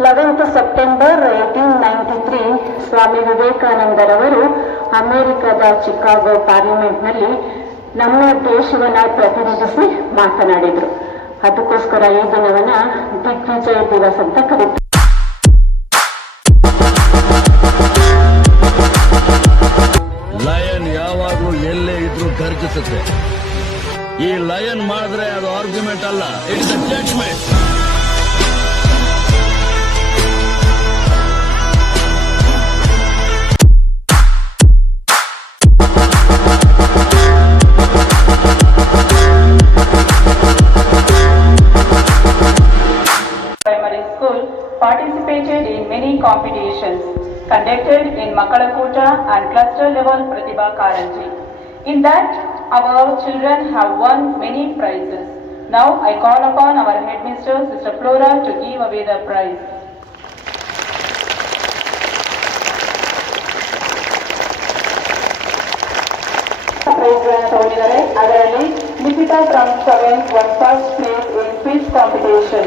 11th September 1893 ಸ್ವಾಮಿ ವಿವೇಕಾನಂದರವರು ಅಮೆರಿಕದ Chicago ಪಾರ್ಲಿಮೆಂಟ್ನಲ್ಲಿ ನಮ್ಮ ದೇಶವನ್ನ ಪ್ರತಿನಿಧಿಸಿ ಮಾತನಾಡಿದರು. ಅದಕ್ಕೋಸ್ಕರ ಈ ದಿನವನ್ನ ದಿಗ್ವಿಜಯ ದಿವಸ್ ಅಂತ ಕರೀತಾರೆ. ಲಯನ್ ಯಾವಾಗ್ಲೂ ಎಲ್ಲೇ ಇದ್ರೂ ಗರ್ಜಿಸುತ್ತೆ. ಈ ಲಯನ್ ಮಾಡಿದ್ರೆ ಅದು ಆರ್ಗ್ಯುಮೆಂಟ್ ಅಲ್ಲ, it's a judgment. Primary School participated in many competitions conducted in Makalakuta and cluster level Pratibha Karanji. In that, our children have won many prizes. Now I call upon our headmistress, Sister Flora, to give away the prize. ಪ್ರೈಸ್ಗಳನ್ನು ತಗೊಂಡಿದ್ದಾರೆ. ಅದರಲ್ಲಿ Likhitha from 7th won first place in quiz competition.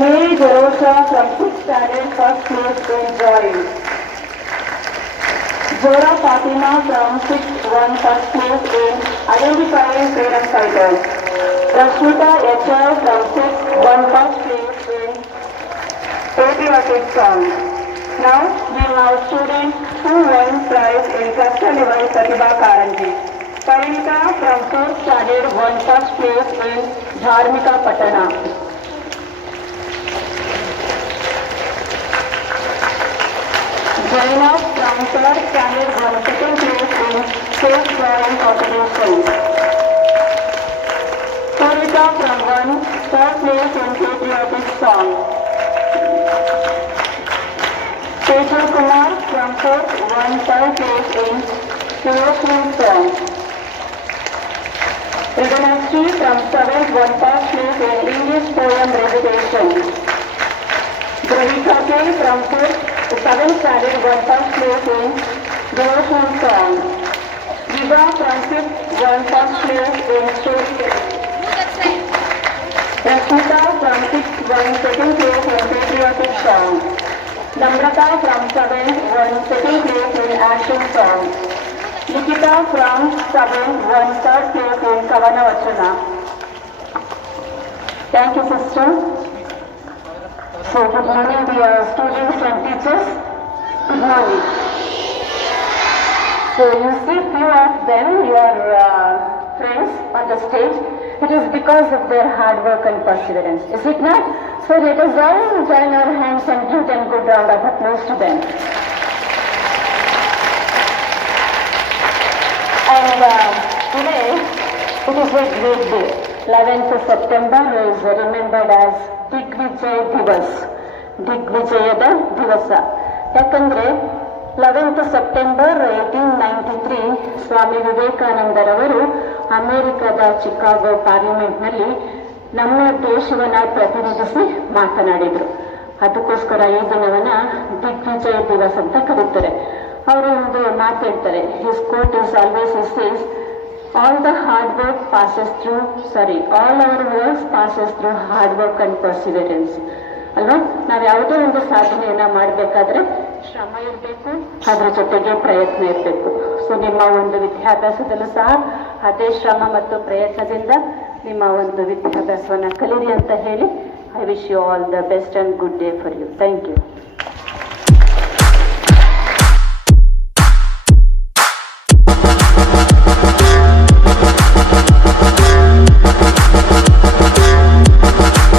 Mary Jerosha from 6th standard first place in drawing. Zora Fatima from 6th won first place in identifying freedom fighters. Rashmita HR from 6th won first place in patriotic song. Now we have students who won prize in cluster level Pratibha Karanji. Parinita from 4th standard won first place in Dharmika Patana. Jaina from 3rd standard won second place in stage drawing competition. Purita from 1 third place in patriotic song. Teju Kumar from 4th won third place in devotional song. Riganashri from 7th won first place in English poem recitation. Gravika K from 7th standard won first place in devotional song. Viva from 5th won first place in storytelling. Rashmita from 6th won second place in patriotic song. Namrata from 7th won second place in action song. Nikita from 7th won third place in Kavana Vachana. Thank you, sister. So good morning dear students and teachers. Good morning. So you see few of them, your friends on the stage. It is because of their hard work and perseverance. Is it not? So let us all join our hands and give them good round of applause to them. And today it is a great day. 11th September is remembered as ದಿಗ್ವಿಜಯ ದಿವಸ್, ದಿಗ್ವಿಜಯದ ದಿವಸ. ಯಾಕಂದ್ರೆ 11th September 1893 ಸ್ವಾಮಿ ವಿವೇಕಾನಂದರವರು ಅಮೆರಿಕದ Chicago ಪಾರ್ಲಿಮೆಂಟ್ನಲ್ಲಿ ನಮ್ಮ ದೇಶವನ್ನ ಪ್ರತಿನಿಧಿಸಿ ಮಾತನಾಡಿದರು. ಅದಕ್ಕೋಸ್ಕರ ಈ ದಿನವನ್ನ ದಿಗ್ವಿಜಯ ದಿವಸ್ ಅಂತ ಕರೀತಾರೆ. ಅವರು ಒಂದು ಮಾತು ಹೇಳ್ತಾರೆ. His quote is always says all our work passes through hard work and perseverance. ಅಲ್ವಾ? ನಾವು ಯಾವುದೇ ಒಂದು ಸಾಧನೆಯನ್ನ ಮಾಡಬೇಕಾದ್ರೆ ಶ್ರಮ ಇರಬೇಕು, ಅದರ ಜೊತೆಗೆ ಪ್ರಯತ್ನ ಇರಬೇಕು. ಸೊ ನಿಮ್ಮ ಒಂದು ವಿದ್ಯಾಭ್ಯಾಸದಲ್ಲೂ ಸಹ ಅದೇ ಶ್ರಮ ಮತ್ತು ಪ್ರಯತ್ನದಿಂದ ನಿಮ್ಮ ಒಂದು ವಿದ್ಯಾಭ್ಯಾಸವನ್ನ ಕಲೀರಿ ಅಂತ ಹೇಳಿ I wish you all the best and good day for you. Thank you.